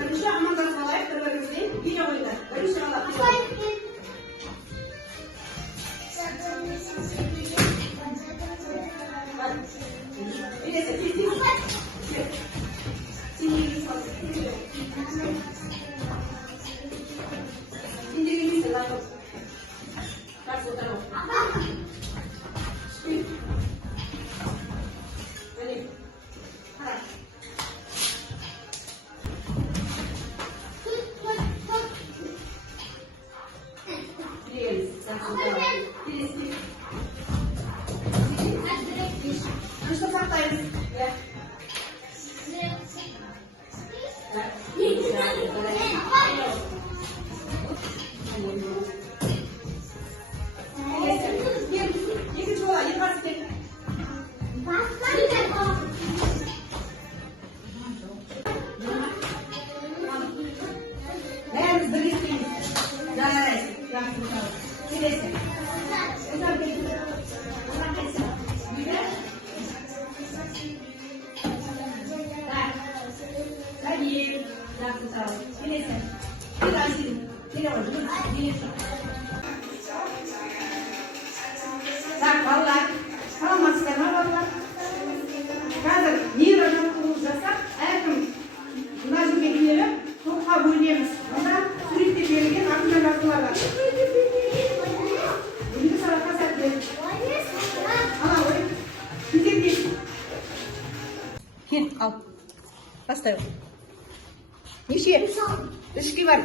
бірінші амандасып алайық бір-бірімізбен. Бүйре ойындар. Бірінші алайық. Так, балалар, саламатсыздар ма балалар? Қазір нейрожаттығу жасап, әркім мына жерге келіп, топқа бөлінеміз. Онда суреттеп берілген артында жазулар бар. Бүгінгі сабаққа сәттілік. Ана ой, кезектес. Кел, ал. Бастай. Неше? Үшке бар.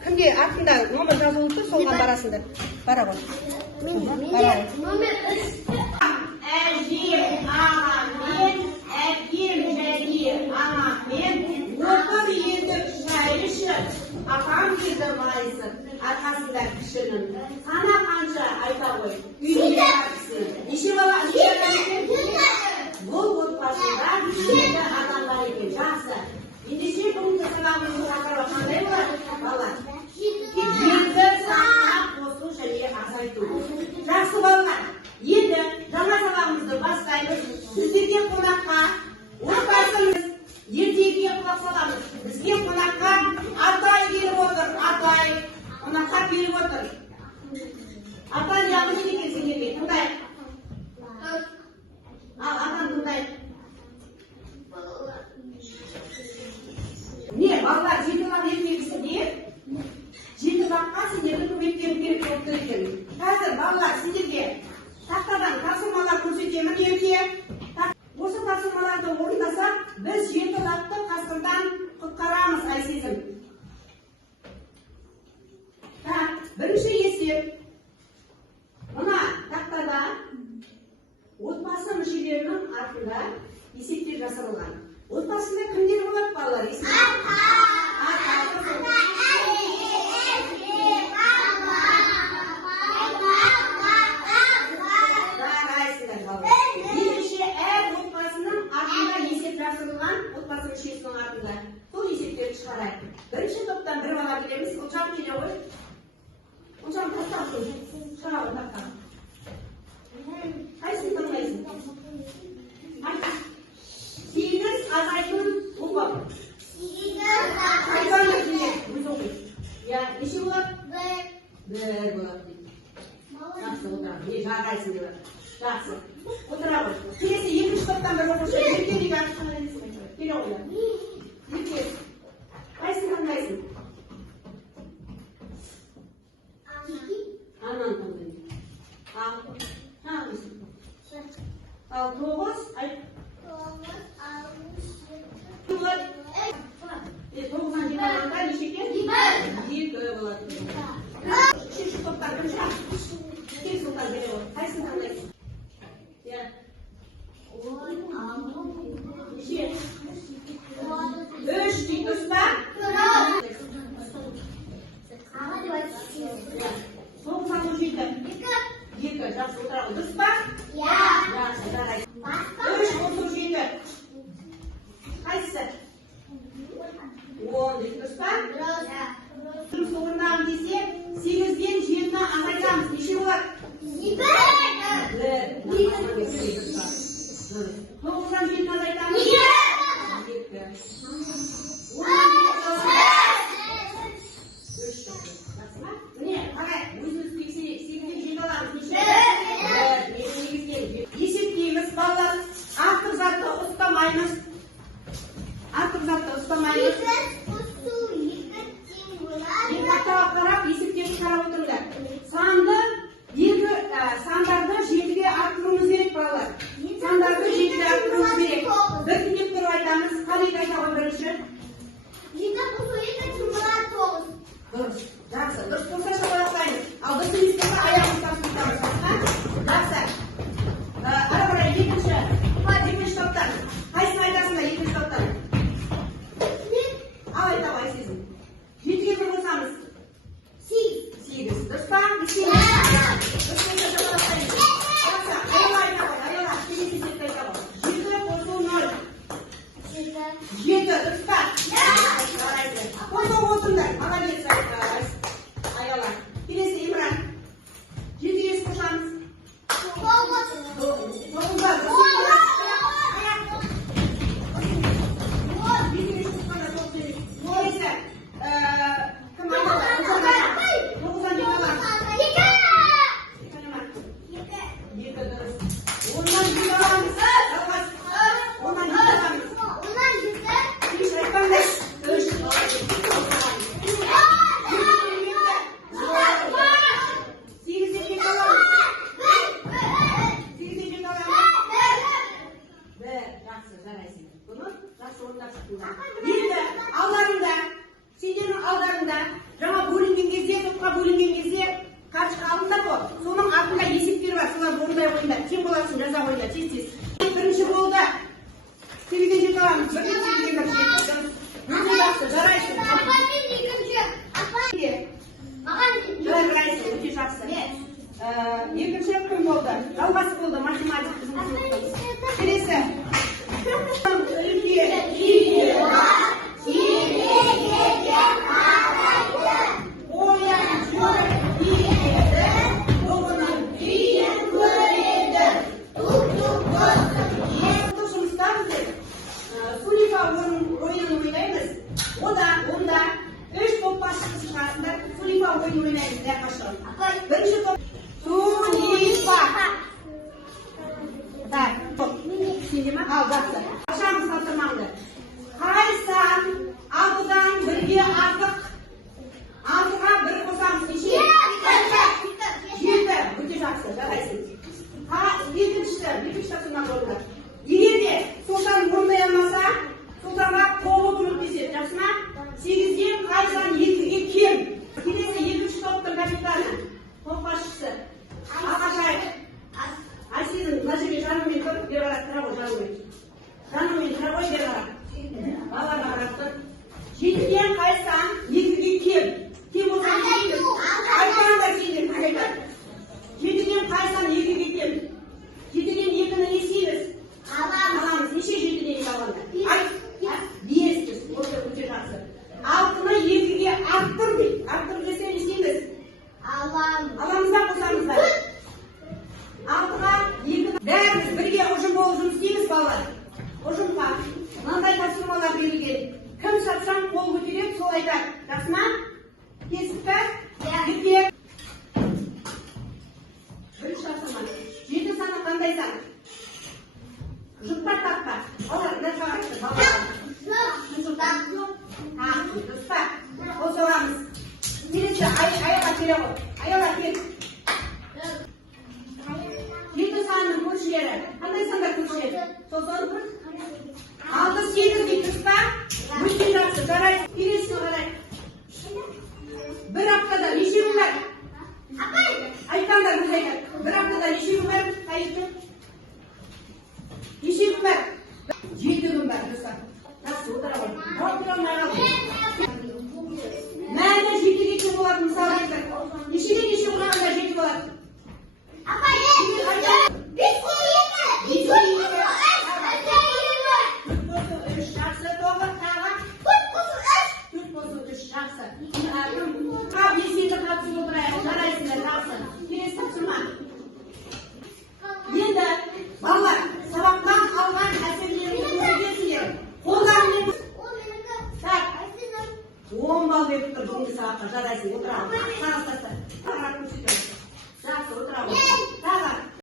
Кімде артында номер жазылып тұр, солға барасыңдар. Бара ғой. Номер 3. Әжем, ағамен, әкем, және ағамен, отыр еді шай ішіп, апам деді байысып, арқасында кішінің. Сана қанша айта ғой, үйіне барсың. Неше бала? Бұл отбасында ешкі адамдар екен, жақсы. Ендеше бүгінгі сабағымыздың тақырыбы қандай болады? Балалар. Жеті санап қосу және азайту. Жақсы балалар. Енді жаңа сабағымызды бастаймыз. Сіздерге қонаққа отбасымыз ертегіге құлақ саламыз. Бізге қонаққа Атай келіп отыр. Атай қонаққа келіп отыр. Атай яғын не екен сендерге? Тыңдайық. Ал атам тыңдайық. Не, балалар, жеті бақ ертегісінде жеті баққа сендердің көмектерін керек болып тұр екен. Қазір балалар, сендерге тақтадан тапсырмалар көрсетемін ерте. Осы тапсырмаларды орындасақ, біз жеті бақты қасқырдан құтқарамыз, Айсезім. Бірінші есеп. Мына тақтада отбасы мүшелерінің артында есептер жасырылған. Отбасында кімдер болады балалар? Ендеше әр отбасының артында есеп жасырылған отбасы мүшесінің артында. Сол есептерді шығарайық. Бірінші топтан бір бала келеміз. Ұлжан келе ғой. Ұлжан тастап қой. Шыға ғой тақтан. Қайсың тыңдайсың? Сегіз азайтын бұл бап. Қайдан өтіне? Өз оқиды. Неше болады? Бір болады. Жақсы отырамын. Жағайсың деп. Жақсы. Отыра ғой. Келесі екінші топтан бір оқушы. Ерке деп ақшын әлемесің. Келе ойла. Ерке. Қайсың таңдайсың? Анан таңдайсың. Ал тоғыз. Тоғыздан жеті алғанда неше екен? Екі болады. Үшінші топтан бірінші. Кел сұлтан бере ғой. Қайсың таңдайсың? Неше? Үш дейді ұста. Тоғыздан он жеті. Екі. Жақсы отыра ғой. Дұрыс па? Жақсы, жарайды. Үш осындай ойындар. Тең боласың, жаза ойындар, тез-тез. Бірінші болды. Сегізден жеті аламыз. Бірден сегізден бір жеті. Өте жақсы, жарайсың. Жарайсың, өте жақсы. Екінші кім болды? Жалғасы болды, математик біздің сыныптың. Келесі. Онда үш топ басшысы шығасыңдар, сулифа ойын ойнаймыз әрқашан. Бірінші топ сулифа. Так, сенде ма? Ал, жақсы. Ашамыз тапсырмаңды. Қай сан алтыдан бірге артық? Алтыға бір қосамыз неше? Жеті. Өте жақсы, жарайсың. Екінші тапсырма болды. Егер де солтан орындай алмаса, солтанға қолы көмектеседі, жақсы ма? 8-ден қай сан 2-ге кем? Келесі екінші топтың капитаны, топ басшысы. Алғашайық. Айсезім, мына жерге жанымен тұр, бері қарап тұра ғой, жанымен. Жанымен тұра ғой, бері қарап. Балаға қарап тұр. 7-ден қай сан 2-ге кем? Кем болса не дейміз? Айтпаңдар сендер, айтар. 7-ден қай сан 2-ге кем? 7-ден 2-ні не істейміз? Аламыз. Неше 7-ден алғанда? Айт. 5 біз. Өте жақсы. 6-ны 2-ге арттыр дейді. Арттырып десе не істейміз? Аламыз да қосамыз да. 6-ға 2-ні бәріміз бірге ұжым болып жұмыс істейміз балалар. Ұжымға мынандай тапсырмалар берілген. Кім шапшаң қол көтереді, сол айтады. Жақсы ма? Кесіп пе? Еркек. Бірінші тапсырма. 7 саны қандай сан? Жұтпа таппа. Олар мына жаққа айтты балалар. Жұтпа. Қосыламыз. Келесі аяға келе ғой. Аяға кел. 7 санның көршілері. Қандай сандар көршілері? Сол соны бір. 6-8 дейді жұтпа. Өте жақсы, жарайсың. Келесіне қарай. Бір аптада неше күн бар? Айтқандар өз айтады. Бір аптада неше күн бар? Қайырды? Неше күн бар? 7 күн бар, дұрыстап. Жақсы, отыра ғой. Отыра алмай қалды. Мәні 7-ге кем болады, мысалы айтыр. Нешеге неше құрағанда 7 болады? Енді балалар сабақтан алған әсерлеріңді көрсетесіңдер. Қолдарымен 10 балл беріп тұр бүгінгі сабаққа, жарайсың, отырамыз.